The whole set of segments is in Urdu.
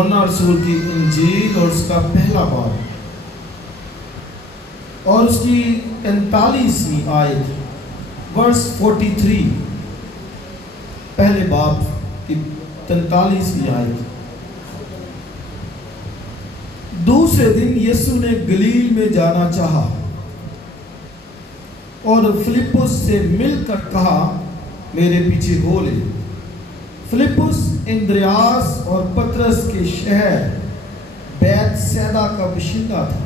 یوحنا رسول کی انجیل اور اس کا پہلا باب اور اس کی 39ویں آیت ورس 43، پہلے باب کی 43ویں آیت۔ دوسرے دن یسوع نے گلیل میں جانا چاہا اور فلپس سے مل کر کہا میرے پیچھے ہو لے۔ فلپس اندریاس اور پطرس کے شہر بیت سیدا کا باشندہ تھا۔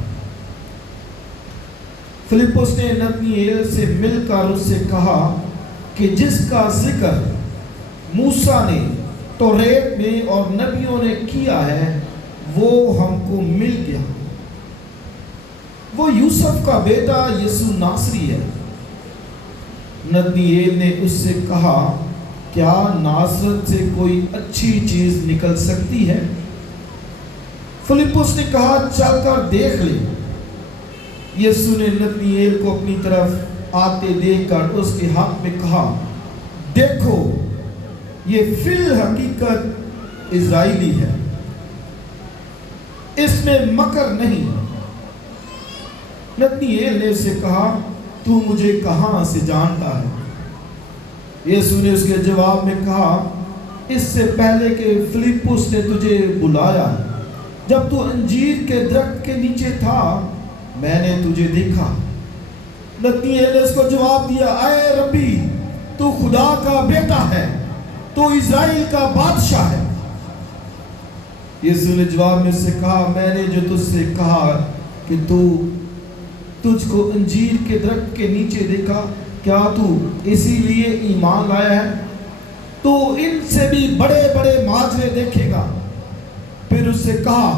فلپس نے نتنیل سے مل کر اس سے کہا کہ جس کا ذکر موسیٰ نے توریت میں اور نبیوں نے کیا ہے وہ ہم کو مل گیا، وہ یوسف کا بیٹا یسوع ناصری ہے۔ نتنیل نے اس سے کہا کیا ناصرت سے کوئی اچھی چیز نکل سکتی ہے؟ فلپس نے کہا چل کر دیکھ لے۔ یسوع نے نتنیل کو اپنی طرف آتے دیکھ کر اس کے حق میں کہا دیکھو یہ فی الحقیقت اسرائیلی ہے، اس میں مکر نہیں۔ نتنیل نے اس سے کہا تو مجھے کہاں سے جانتا ہے؟ یسوع نے اس کے جواب میں کہا اس سے پہلے کہ فلپس نے تجھے بلایا جب تو انجیر کے درخت کے نیچے تھا میں نے تجھے دیکھا۔ نتنیل نے اس کو جواب دیا اے ربی تو خدا کا بیٹا ہے، تو اسرائیل کا بادشاہ ہے۔ یسوع نے جواب میں سے کہا میں نے جو تجھ سے کہا کہ تجھ کو انجیر کے درخت کے نیچے دیکھا، کیا تو اسی لیے ایمان لایا ہے؟ تو ان سے بھی بڑے بڑے ماجرے دیکھے گا۔ پھر اس سے کہا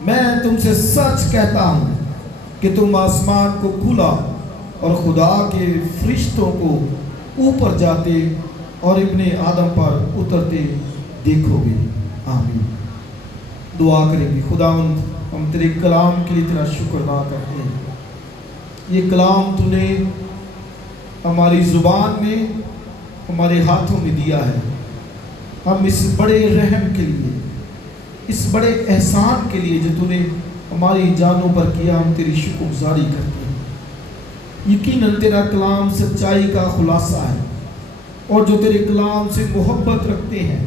میں تم سے سچ کہتا ہوں کہ تم آسمان کو کھلا اور خدا کے فرشتوں کو اوپر جاتے اور ابن آدم پر اترتے دیکھو گے۔ آمین۔ دعا کریں گے۔ خداوند ہم تیرے کلام کے لیے تیرا شکر ادا کرتے ہیں، یہ کلام تو نے ہماری زبان میں ہمارے ہاتھوں میں دیا ہے، ہم اس بڑے رحم کے لیے، اس بڑے احسان کے لیے جو تو نے ہماری جانوں پر کیا ہم تیری شکر گزاری کرتے ہیں۔ یقیناً تیرا کلام سچائی کا خلاصہ ہے اور جو تیرے کلام سے محبت رکھتے ہیں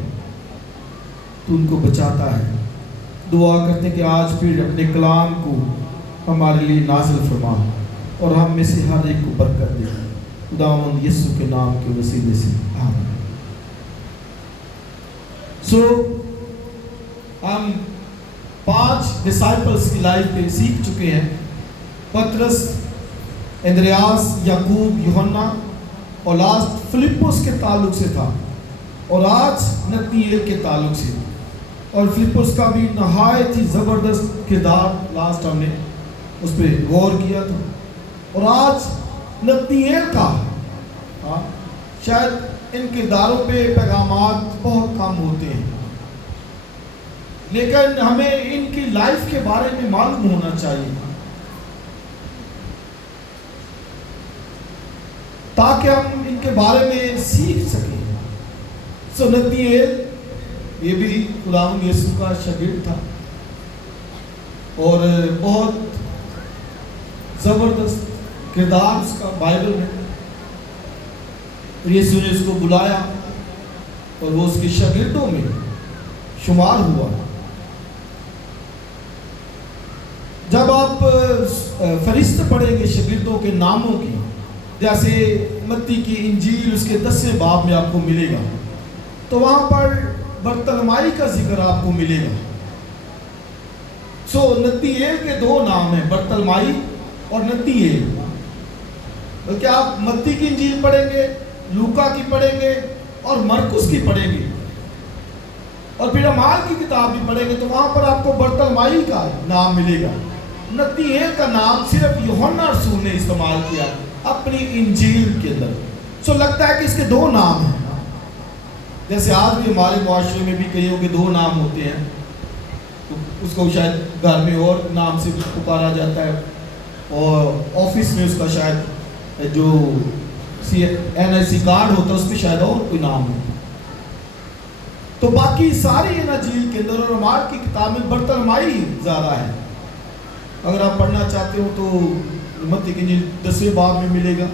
تو ان کو بچاتا ہے۔ دعا کرتے ہیں کہ آج پھر اپنے کلام کو ہمارے لیے نازل فرما اور ہم میں سے ہر ایک کو برکت دے، خداوند یسوع کے نام کے وسیلے سے آمین۔ ہم 5 ڈسائپلز کی لائف پہ سیکھ چکے ہیں، پطرس، اندریاس، یعقوب، یوحنا اور لاسٹ فلپس کے تعلق سے تھا اور آج نتنیل کے تعلق سے، اور فلپس کا بھی نہایت ہی زبردست کردار لاسٹ ہم نے اس پہ غور کیا تھا، اور آج نتنیل کا شاید ان کرداروں پہ پیغامات بہت کم ہوتے ہیں، لیکن ہمیں ان کی لائف کے بارے میں معلوم ہونا چاہیے تاکہ ہم ان کے بارے میں سیکھ سکیں۔ نتنیل یہ بھی خداوند یسوع کا شاگرد تھا اور بہت زبردست کردار اس کا بائبل میں، یسوع نے اس کو بلایا اور وہ اس کے شاگردوں میں شمار ہوا۔ جب آپ فہرست پڑھیں گے شاگردوں کے ناموں کی، جیسے متی کی انجیل اس کے 10ویں باب میں آپ کو ملے گا، تو وہاں پر برتلمائی کا ذکر آپ کو ملے گا۔ نتنیل کے 2 نام ہیں، برتلمائی اور نتنیل۔ بلکہ آپ متی کی انجیل پڑھیں گے، لوکا کی پڑھیں گے اور مرکس کی پڑھیں گے، اور پھر اعمال کی کتاب بھی پڑھیں گے، تو وہاں پر آپ کو برتلمائی کا نام ملے گا۔ نتنیل کا نام صرف یوحنا رسول نے استعمال کیا اپنی انجیل کے اندر۔ لگتا ہے کہ اس کے 2 نام ہیں، جیسے آج بھی ہمارے معاشرے میں بھی کئیوں کے 2 نام ہوتے ہیں، تو اس کو شاید گھر میں اور نام سے پکارا جاتا ہے اور آفس میں اس کا شاید جو NIC کارڈ ہوتا ہے اس پہ شاید اور کوئی نام ہو۔ تو باقی ساری انجیل کے اندر اور مارک کی کتاب میں برتلمائی زیادہ ہے. اگر آپ پڑھنا چاہتے ہو تو متی کی انجیل 10ویں باب میں ملے گا,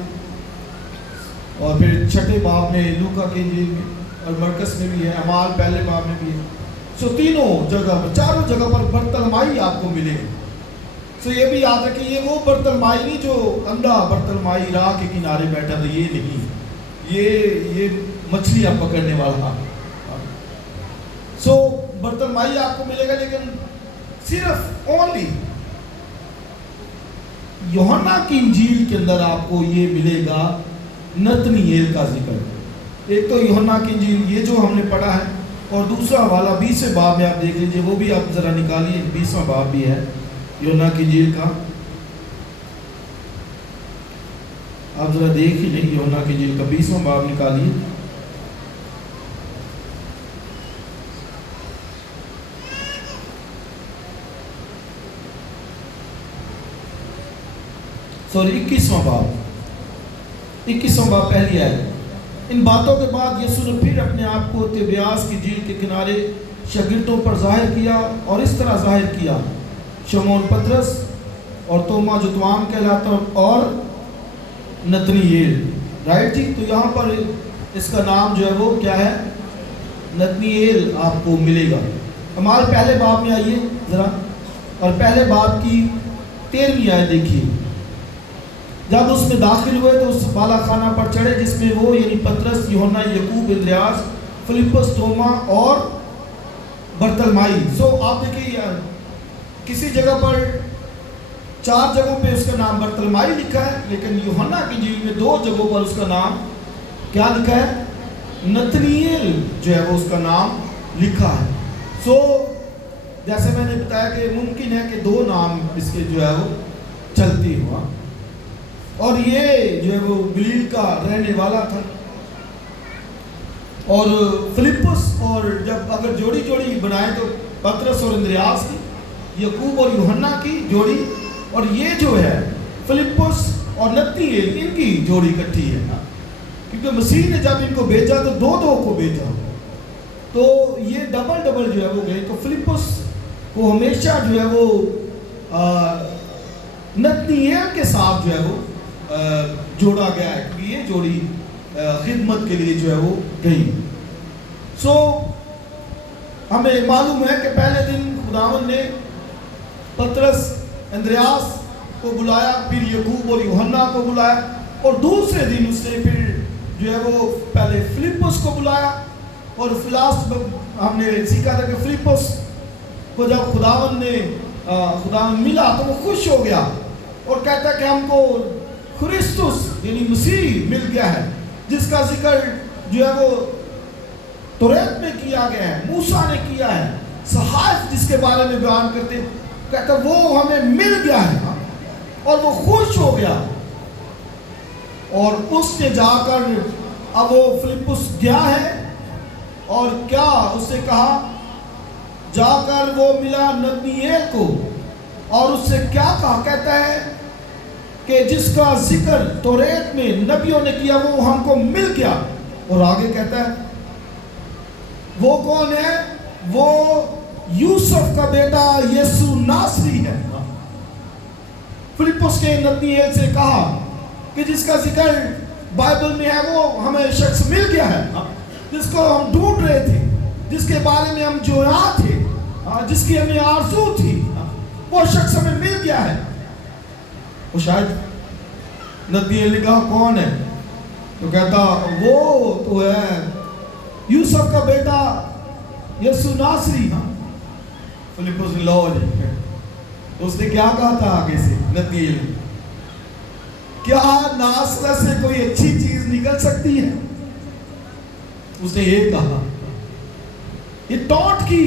اور پھر 6 باب میں لوکا کی انجیل میں, اور مرکز میں بھی ہے, اعمال پہلے باب میں بھی ہے. سو تینوں جگہ پر, چاروں جگہ پر برتلمائی آپ کو ملے گا. سو یہ بھی یاد رکھیں, یہ وہ برتلمائی نہیں جو اندھا برتلمائی راہ کے کنارے بیٹھا تھا, یہ نہیں, یہ مچھلیاں پکڑنے والا. سو برتلمائی آپ کو ملے گا, لیکن صرف اونلی یوحنا کی انجیل کے اندر آپ کو یہ ملے گا نتنیل کا ذکر. ایک تو یوحنا کی انجیل یہ جو ہم نے پڑھا ہے, اور دوسرا والا 20ویں باب میں آپ دیکھ لیجئے, وہ بھی آپ ذرا نکالیے, 20واں باب بھی ہے یوحنا کی انجیل کا. آپ ذرا دیکھ ہی لیں, یوحنا کی انجیل کا 20واں باب نکالیے. سوری 21واں باب پہلی آیت. ان باتوں کے بعد یسوع نے پھر اپنے آپ کو تبریاس کی جھیل کے کنارے شاگردوں پر ظاہر کیا, اور اس طرح ظاہر کیا, شمعون پطرس اور توما جو توام کہلاتا, اور نتنیل. رائٹ جی, تو یہاں پر اس کا نام جو ہے وہ کیا ہے, نتنیل آپ کو ملے گا. ہمارے پہلے باب میں آئیے ذرا, اور پہلے باب کی 13ویں آیت دیکھیے. جب اس میں داخل ہوئے تو اس بالا خانہ پر چڑھے جس میں وہ یعنی پطرس, یوحنا, یعقوب, اندریاس, فلپس, توما اور برتلمائی. سو آپ دیکھیے, کسی جگہ پر 4 جگہوں پہ اس کا نام برتلمائی لکھا ہے, لیکن یوحنا کی انجیل میں 2 جگہوں پر اس کا نام کیا لکھا ہے, نتنیل جو ہے وہ اس کا نام لکھا ہے. سو جیسے میں نے بتایا کہ ممکن ہے کہ 2 نام اس کے جو ہے وہ چلتی ہوا, اور یہ جو ہے وہ گلیل کا رہنے والا تھا. اور فلپس, اور جب اگر جوڑی جوڑی بنائے تو پطرس اور اندریاس کی, یعقوب اور یوحنا کی جوڑی, اور یہ جو ہے فلپس اور نتنیل, ان کی جوڑی کٹھی ہے, کیونکہ مسیح نے جب ان کو بھیجا تو 2 کو بھیجا, تو یہ ڈبل جو ہے وہ گئے. تو فلپس کو ہمیشہ جو ہے وہ نتنیل کے ساتھ جو ہے وہ جوڑا گیا ہے, کیونکہ یہ جوڑی خدمت کے لیے جو ہے وہ گئی. سو ہمیں معلوم ہے کہ پہلے دن خداوند نے پطرس, اندریاس کو بلایا, پھر یعقوب اور یوحنا کو بلایا, اور دوسرے دن اس نے پھر جو ہے وہ پہلے فلپس کو بلایا. اور فلاسٹ ہم نے سیکھا تھا کہ فلپس کو جب خداوند ملا تو وہ خوش ہو گیا, اور کہتا ہے کہ ہم کو کرسٹس یعنی مسیح مل گیا ہے, جس کا ذکر جو ہے وہ توریت میں کیا گیا ہے, موسیٰ نے کیا ہے, صحائف جس کے بارے میں بیان کرتے ہیں, کہتا ہے وہ ہمیں مل گیا ہے, اور وہ خوش ہو گیا. اور اس نے جا کر, اب وہ فلپس گیا ہے, اور کیا اس نے کہا, جا کر وہ ملا نتنیل کو, اور اس سے کیا کہا, کہتا ہے کہ جس کا ذکر توریت میں نبیوں نے کیا وہ ہم کو مل گیا. اور آگے کہتا ہے وہ کون ہے, وہ یوسف کا بیٹا یسوع ناصری ہے. فلپس نے نتنیل سے کہا کہ جس کا ذکر بائبل میں ہے وہ ہمیں شخص مل گیا ہے, جس کو ہم ڈھونڈ رہے تھے, جس کے بارے میں ہم جویا تھے, جس کی ہمیں آرزو تھی, وہ شخص ہمیں مل گیا ہے. وہ شاید نتنیل نے کہا کون ہے, تو کہتا وہ تو ہے یوسف کا بیٹا یسوع ناصری. فلپس نے لو جی, اس نے کیا کہا تھا آگے سے نتنیل, کیا ناصرت سے کوئی اچھی چیز نکل سکتی ہے؟ اس نے یہ کہا, یہ ٹونٹ کی,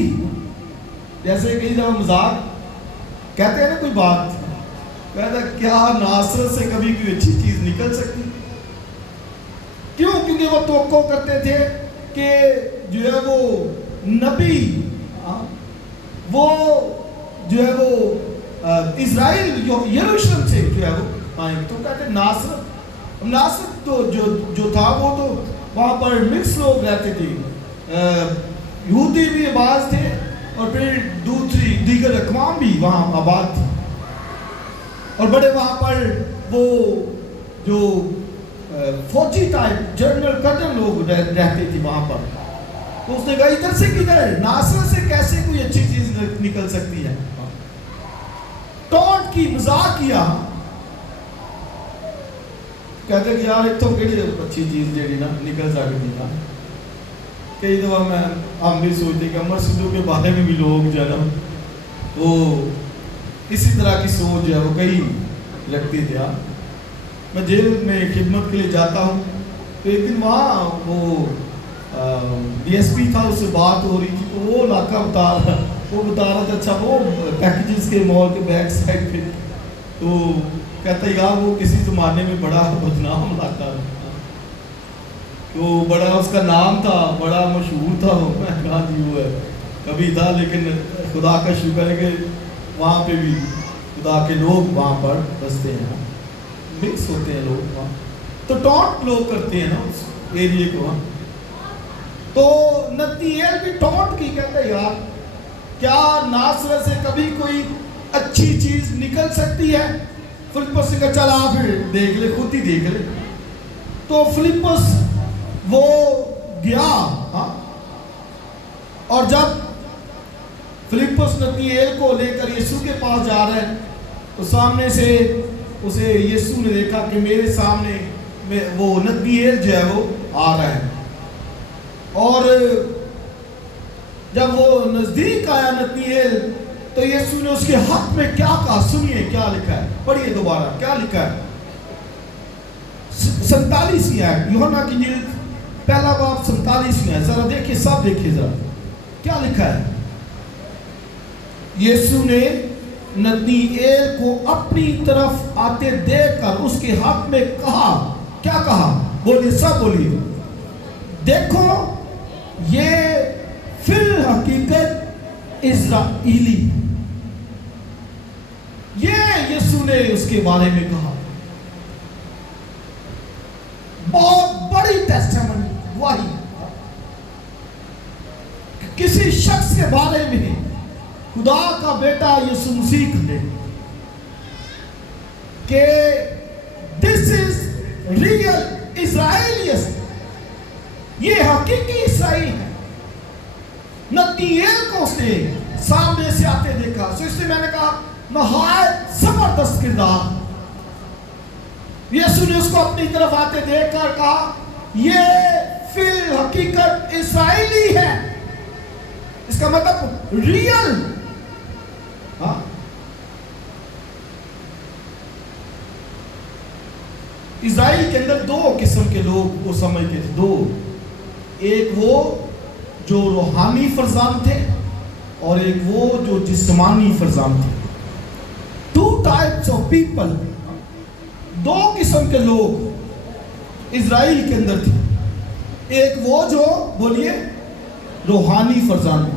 جیسے کہیں جب مذاق کہتے ہیں نا کوئی بات, کہتا کیا ناصرت سے کبھی کوئی اچھی چیز نکل سکتی؟ کیوں؟ کیونکہ وہ توقع کرتے تھے کہ جو ہے وہ نبی, وہ جو ہے وہ اسرائیل یروشلم سے جو ہے وہ آئیں گے. تو کہتے ناصرت تو جو تھا وہ تو وہاں پر مکس لوگ رہتے تھے, یہودی بھی بعض تھے اور پھر دوسری دیگر اقوام بھی وہاں آباد تھی، اور بڑے وہاں پر وہ جو فوجی ٹائپ جنرل کرنل لوگ رہتے تھے وہاں پر. تو اس نے کہا ادھر سے کدھر، ناصرت سے کیسے کوئی اچھی چیز نکل سکتی ہے. ٹونٹ کی، مذاق کیا، کہتے کہ یار ایک تو کہڑی اچھی چیز جیڑی نا نکل سکتی نا. کئی دفعہ ہم بھی سوچتے کہ عمر سدھو کے بارے میں بھی لوگ جو ہے نا وہ اسی طرح کی سوچ جو ہے وہ کئی رکھتے تھے. میں جیل میں خدمت کے لیے جاتا ہوں تو ایک دن وہاں وہ ڈی ایس پی تھا، اس سے بات ہو رہی تھی تو وہ علاقہ بتا رہا تھا اچھا وہ پیکیجز کے مال کے بیک سائڈ پہ. تو کہتا یار وہ کسی زمانے میں بڑا بدنام علاقہ تو بڑا اس کا نام تھا، بڑا مشہور تھا. میں کہا جی وہ ہے کبھی تھا، لیکن خدا کا شکر ہے کہ وہاں پہ بھی خدا کے لوگ وہاں پر بستے ہیں، مکس ہوتے ہیں لوگ وہاں. تو ٹونٹ لوگ کرتے ہیں نا اس ایریے کو. تو نتنیل بھی ٹونٹ کی، کہتے یار کیا ناصرت سے کبھی کوئی اچھی چیز نکل سکتی ہے. فلپس نے کہا چل آپ دیکھ لے، خود ہی دیکھ لے. تو فلپس وہ گیا، اور جب فلپس نتنیل کو لے کر یسوع کے پاس جا رہے ہیں تو سامنے سے اسے یسوع نے دیکھا کہ میرے سامنے وہ نتنیل جو ہے وہ آ رہا ہے. اور جب وہ نزدیک آیا نتنیل تو یسوع نے اس کے حق میں کیا کہا، سنیے کیا لکھا ہے، پڑھیے دوبارہ کیا لکھا ہے. 47 آیت یوحنا کی انجیل پہلا باب 47 آیت، ذرا دیکھیے، سب دیکھیے ذرا کیا لکھا ہے. یسوع نے نتنیل کو اپنی طرف آتے دیکھ کر اس کے حق میں کہا، کیا کہا، بولیے سب بولیے. دیکھو یہ فی الحقیقت اسرائیلی. یہ یسوع نے اس کے بارے میں کہا. بہت بڑی ٹیسٹیمنی، گواہی کسی شخص کے بارے میں خدا کا بیٹا یسوع مسیح کہے کہ دس از ریئل اسرائیلیس، یہ حقیقی اسرائیل ہے. نتنیل کو اس نے سامنے سے آتے دیکھا، اس لیے میں نے کہا نہایت زبردست کردار. یسوع نے اس کو اپنی طرف آتے دیکھ کر کہا یہ فی الحقیقت اسرائیلی ہے. اس کا مطلب ریئل. اسرائیل کے اندر دو قسم کے لوگ وہ سمجھتے تھے، دو. ایک وہ جو روحانی فرزند تھے اور ایک وہ جو جسمانی فرزند تھے. 2 types of people، دو قسم کے لوگ اسرائیل کے اندر تھے. ایک وہ جو بولیے روحانی فرزند